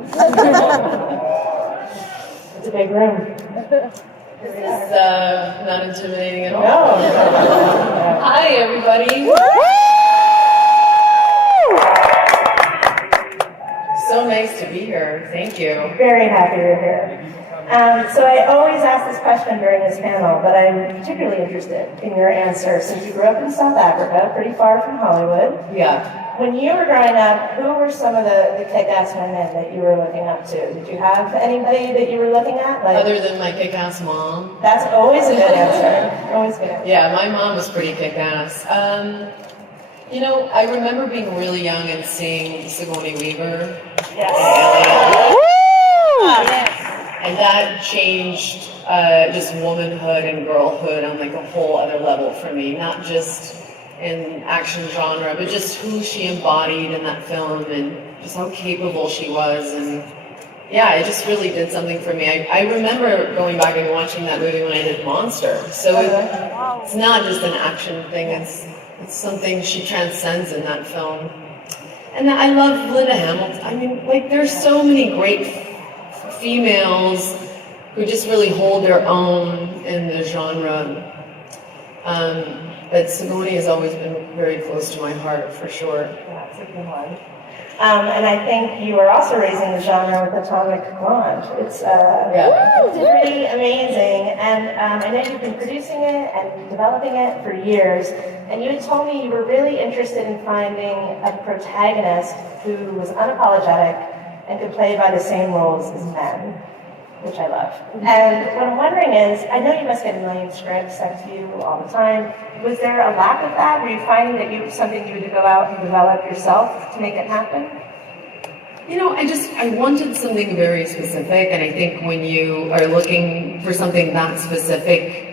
It's a big room. This is not intimidating at all. No. Hi, everybody. So nice to be here. Thank you. Very happy you're here. So I always ask this question during this panel, but I'm particularly interested in your answer since you grew up in South Africa, pretty far from Hollywood. Yeah. When you were growing up, who were some of the kick-ass women that you were looking up to? Did you have anybody that you were looking at? Other than my kick-ass mom? That's always a good answer. Always good. Yeah, my mom was pretty kick-ass. You know, I remember being really young and seeing Sigourney Weaver. Yes. And that changed just womanhood and girlhood on like a whole other level for me. Not just in action genre, but just who she embodied in that film and just how capable she was. And yeah, it just really did something for me. I remember going back and watching that movie when I did Monster. So it's not just an action thing, it's something she transcends in that film. And I love Linda Hamilton. I mean, like, there's so many great females who just really hold their own in the genre. But Sigourney has always been very close to my heart, for sure. That's a good one. And I think you are also raising the genre with Atomic Blonde. It's pretty amazing. And I know you've been producing it and developing it for years. And you had told me you were really interested in finding a protagonist who was unapologetic and could play by the same roles as men, which I love. And what I'm wondering is, I know you must get a million scripts sent to you all the time. Was there a lack of that? Were you finding that you something you had to go out and develop yourself to make it happen? You know, I wanted something very specific, and I think when you are looking for something that specific,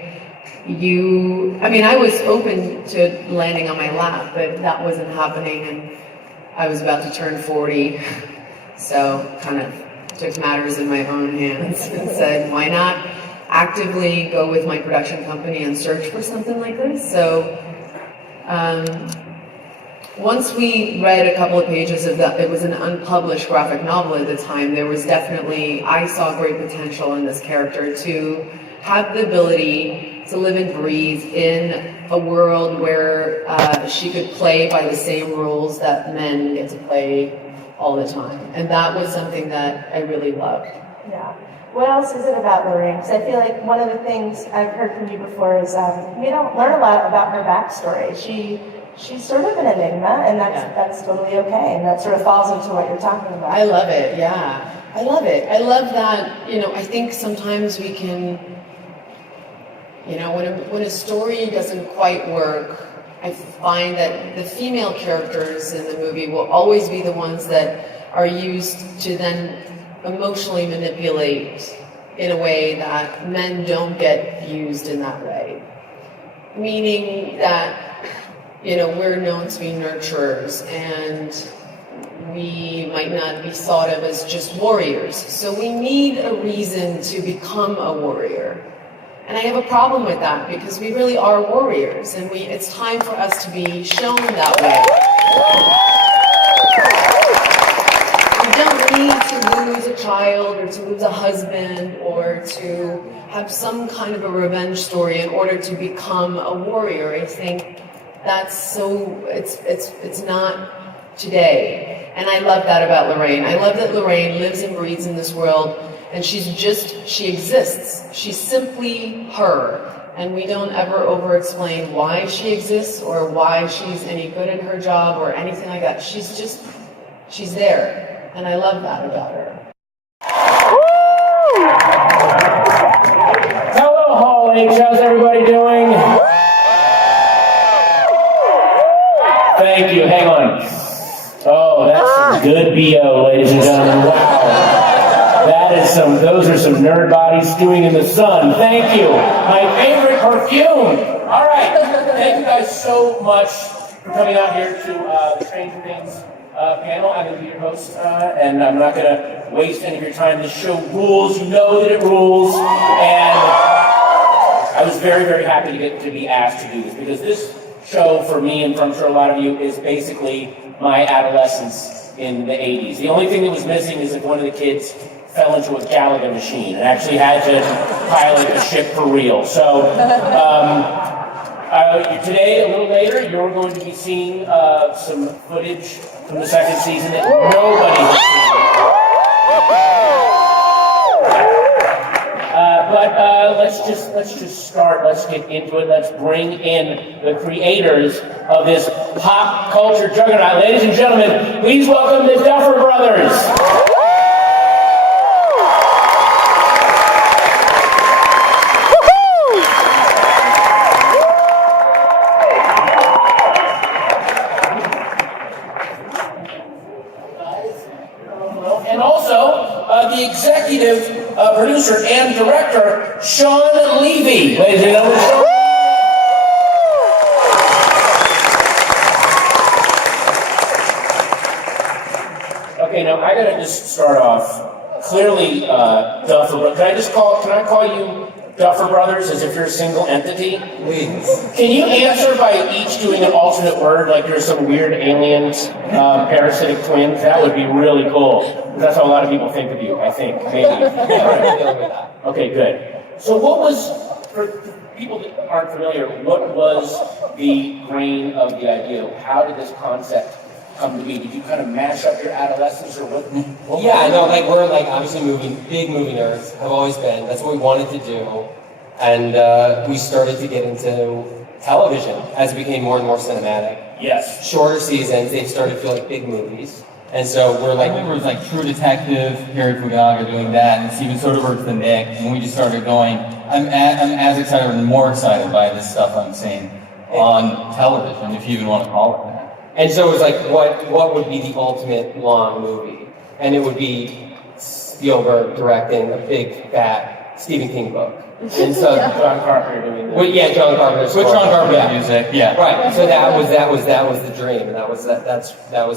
I was open to landing on my lap, but that wasn't happening, and I was about to turn 40, so kind of took matters in my own hands and said, why not actively go with my production company and search for something like this? So once we read a couple of pages of that, it was an unpublished graphic novel at the time, there was definitely, I saw great potential in this character to have the ability to live and breathe in a world where she could play by the same rules that men get to play all the time. And that was something that I really loved. Yeah. What else is it about Lorraine? Because I feel like one of the things I've heard from you before is we don't learn a lot about her backstory. She's sort of an enigma, and that's totally okay. And that sort of falls into what you're talking about. I love it, yeah. I love it. I love that, I think sometimes we can, when a story doesn't quite work, I find that the female characters in the movie will always be the ones that are used to then emotionally manipulate in a way that men don't get used in that way. Meaning that, we're known to be nurturers and we might not be thought of as just warriors. So we need a reason to become a warrior. And I have a problem with that because we really are warriors and it's time for us to be shown that way. We don't need to lose a child or to lose a husband or to have some kind of a revenge story in order to become a warrior. I think that's it's not today. And I love that about Lorraine. I love that Lorraine lives and breathes in this world. And she exists. She's simply her. And we don't ever over-explain why she exists or why she's any good at her job or anything like that. She's there. And I love that about her. Hello, Hall H. How's everybody doing? Thank you. Hang on. Oh, that's some good BO, ladies and gentlemen. Wow. Those are some nerd bodies stewing in the sun. Thank you. My favorite perfume. All right. Thank you guys so much for coming out here to the Stranger Things panel. I'm going to be your host, and I'm not going to waste any of your time. This show rules. You know that it rules. And I was very, very happy to get to be asked to do this because this show for me, and I'm sure a lot of you, is basically my adolescence in the 80s. The only thing that was missing is if one of the kids fell into a Gallagher machine and actually had to pilot a ship for real. So today, a little later, you're going to be seeing some footage from the second season that nobody has seen. But let's just start. Let's get into it. Let's bring in the creators of this pop culture juggernaut. Ladies and gentlemen, please welcome the Duffer Brothers. And also the executive producer and director, Sean Levy. Ladies and gentlemen, Sean. Okay, now I gotta just start off. Clearly, Duffer Brothers. Can I call you Duffer Brothers as if you're a single entity? Please. Can you answer by each doing an alternate word, like you're some weird aliens, parasitic twins? That would be really cool. That's how a lot of people think of you, I think, maybe. Okay, good. So what was, for people that aren't familiar, what was the brain of the idea? How did this concept come to be? Did you kind of mash up your adolescence, or what? Yeah, no, like we're like obviously big movie nerds, have always been. That's what we wanted to do. And we started to get into television as it became more and more cinematic. Yes. Shorter seasons, they started to feel like big movies. And so we're I like, remember it was like True Detective, Harry Fugaga doing that, and Steven Soderbergh's The Nick, and we just started going, I'm as excited and more excited by this stuff I'm seeing on television, if you even want to call it that. and so it was like, what would be the ultimate long movie? And it would be Spielberg directing a big, fat Stephen King book. And so John Carpenter doing that. Well, yeah, John Carpenter's With score. John Carpenter's Yeah. music, yeah. Right. So that was the dream, and that was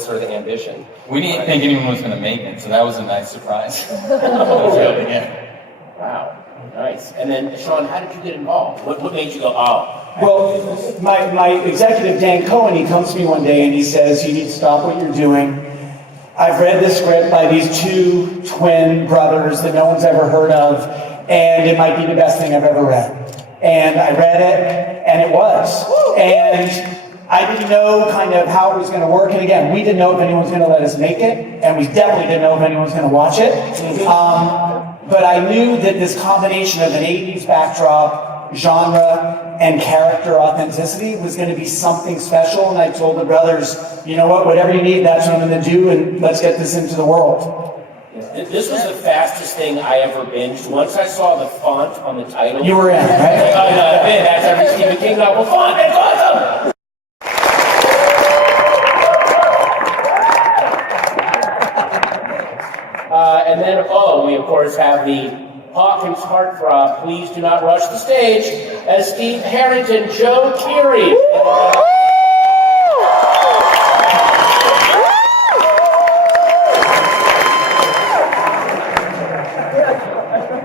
sort of the ambition. We didn't think anyone was going to make it, so that was a nice surprise. Oh, really? Yeah. Wow, nice. And then, Sean, how did you get involved? What made you go, oh? Well, my executive, Dan Cohen, he comes to me one day and he says, you need to stop what you're doing. I've read this script by these two twin brothers that no one's ever heard of, and it might be the best thing I've ever read. And I read it, and it was. And I didn't know kind of how it was going to work. And again, we didn't know if anyone was going to let us make it, and we definitely didn't know if anyone was going to watch it. But I knew that this combination of an 80s backdrop, genre, and character authenticity was going to be something special. And I told the brothers, you know what, whatever you need, that's what I'm going to do, and let's get this into the world. This was the fastest thing I ever binged. Once I saw the font on the title, You were in, right? That's every Stephen King novel font. It's awesome. And then, we of course have the Hawkins heartthrob. Please do not rush the stage as Steve Harrington, Joe Keery.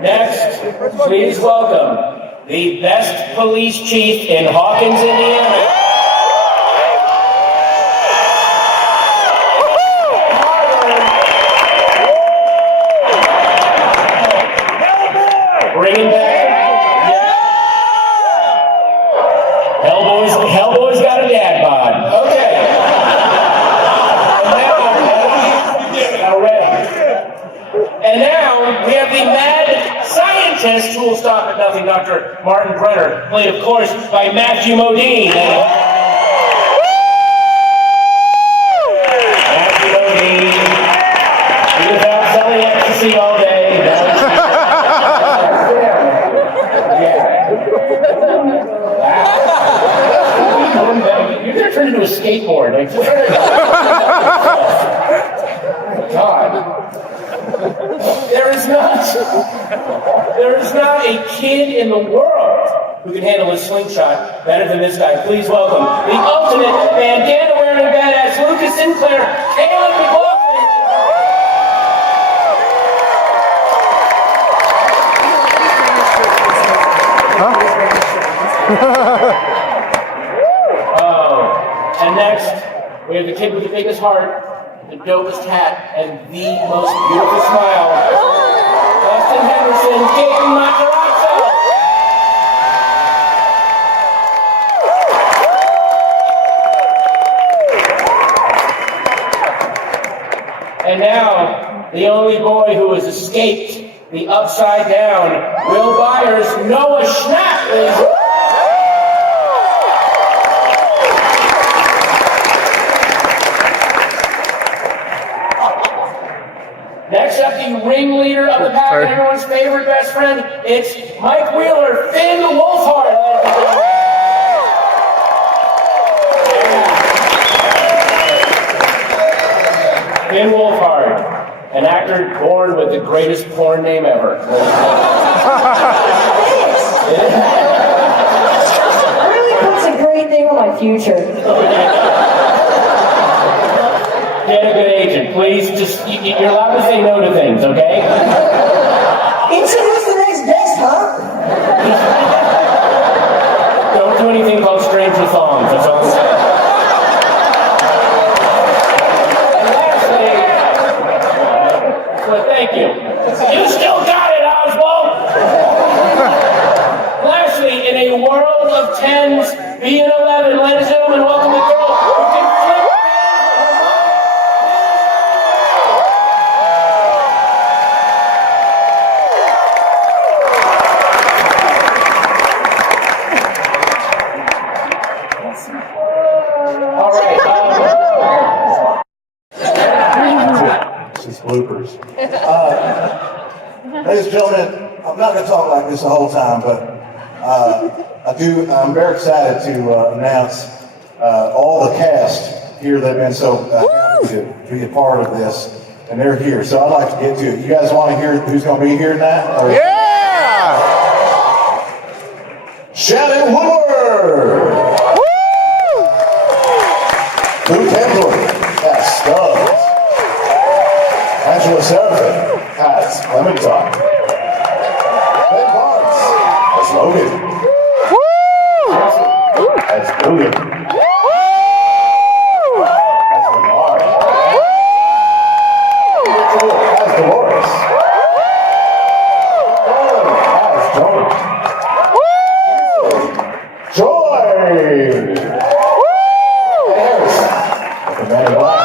Next, please welcome the best police chief in Hawkins, Indiana. Bring him back. Hellboy's got a dad bod. Okay. And now we have the mad scientist who will stop at nothing, Dr. Martin Brenner, played, of course, by Matthew Modine. Matthew Modine. He was out selling ecstasy all day. You're going to turn into a skateboard. God. There is not a kid in the world who can handle a slingshot better than this guy. Please welcome the ultimate bandana-wearing badass, Lucas Sinclair, Caleb McLaughlin. We have the kid with the biggest heart, the dopest hat, and the most beautiful smile. Dustin Henderson, Gaten Matarazzo. And now, the only boy who has escaped the upside down, Will Byers, Noah Schnapp, ladies and gentlemen. Next up, the ringleader of the pack and everyone's favorite best friend, it's Mike Wheeler, Finn Wolfhard. Finn Wolfhard, an actor born with the greatest porn name ever. It really puts a great thing on my future. Get a good agent, please. You're allowed to say no to things, okay? Who's the next guest, huh? Don't do anything called Stranger Thongs. That's all I'm saying. Well, thank you. You still got it, Oswald! Lastly, in a world of 10s, be an 11, ladies and gentlemen, welcome the girl who can flip All right. It's bloopers. Ladies and gentlemen, I'm not going to talk like this the whole time, but I'm very excited to announce all the cast here that have been so happy to be a part of this, and they're here. So I'd like to get to it. You guys want to hear who's going to be here tonight? Or... Yeah! Shannon Woodward! Lou Kendall as Stubbs. Angela Serafin as Clementine. Ben Barnes as Logan. As Billiam. As Bernard. As Dolores. As Tony. Joy! Harris. The man in black.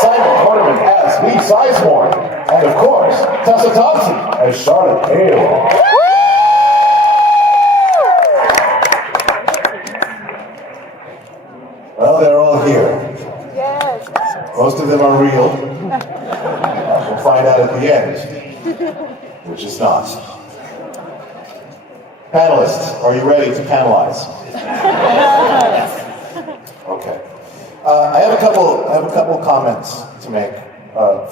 Simon Corderman as Lee Sizemore, and of course, Tessa Thompson as Charlotte Hale. Well, they're all here. Yes. Most of them are real. We'll find out at the end, which is not. Panelists, are you ready to panelize? Okay. I have a couple comments to make.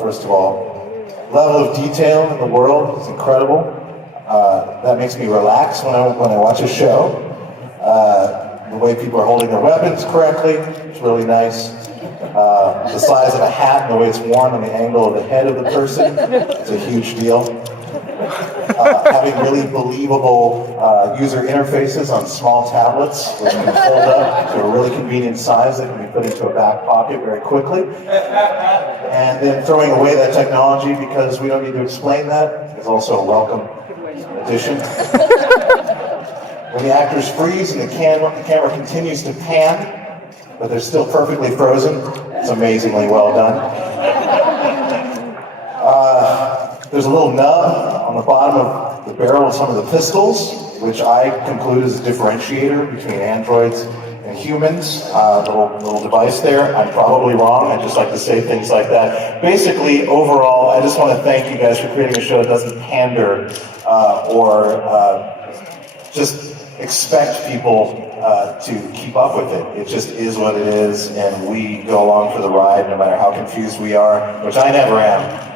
First of all, level of detail in the world is incredible. That makes me relax when I watch a show. The way people are holding their weapons correctly is really nice. The size of a hat and the way it's worn and the angle of the head of the person is a huge deal. Having really believable user interfaces on small tablets, which can fold up to a really convenient size that can be put into a back pocket very quickly. And then throwing away that technology because we don't need to explain that is also a welcome addition. When the actors freeze and the camera continues to pan, but they're still perfectly frozen, it's amazingly well done. There's a little nub on the bottom of the barrel of some of the pistols, which I conclude is a differentiator between androids and humans. Little device there. I'm probably wrong. I just like to say things like that. Basically, overall, I just want to thank you guys for creating a show that doesn't pander or just expect people to keep up with it. It just is what it is, and we go along for the ride no matter how confused we are, which I never am.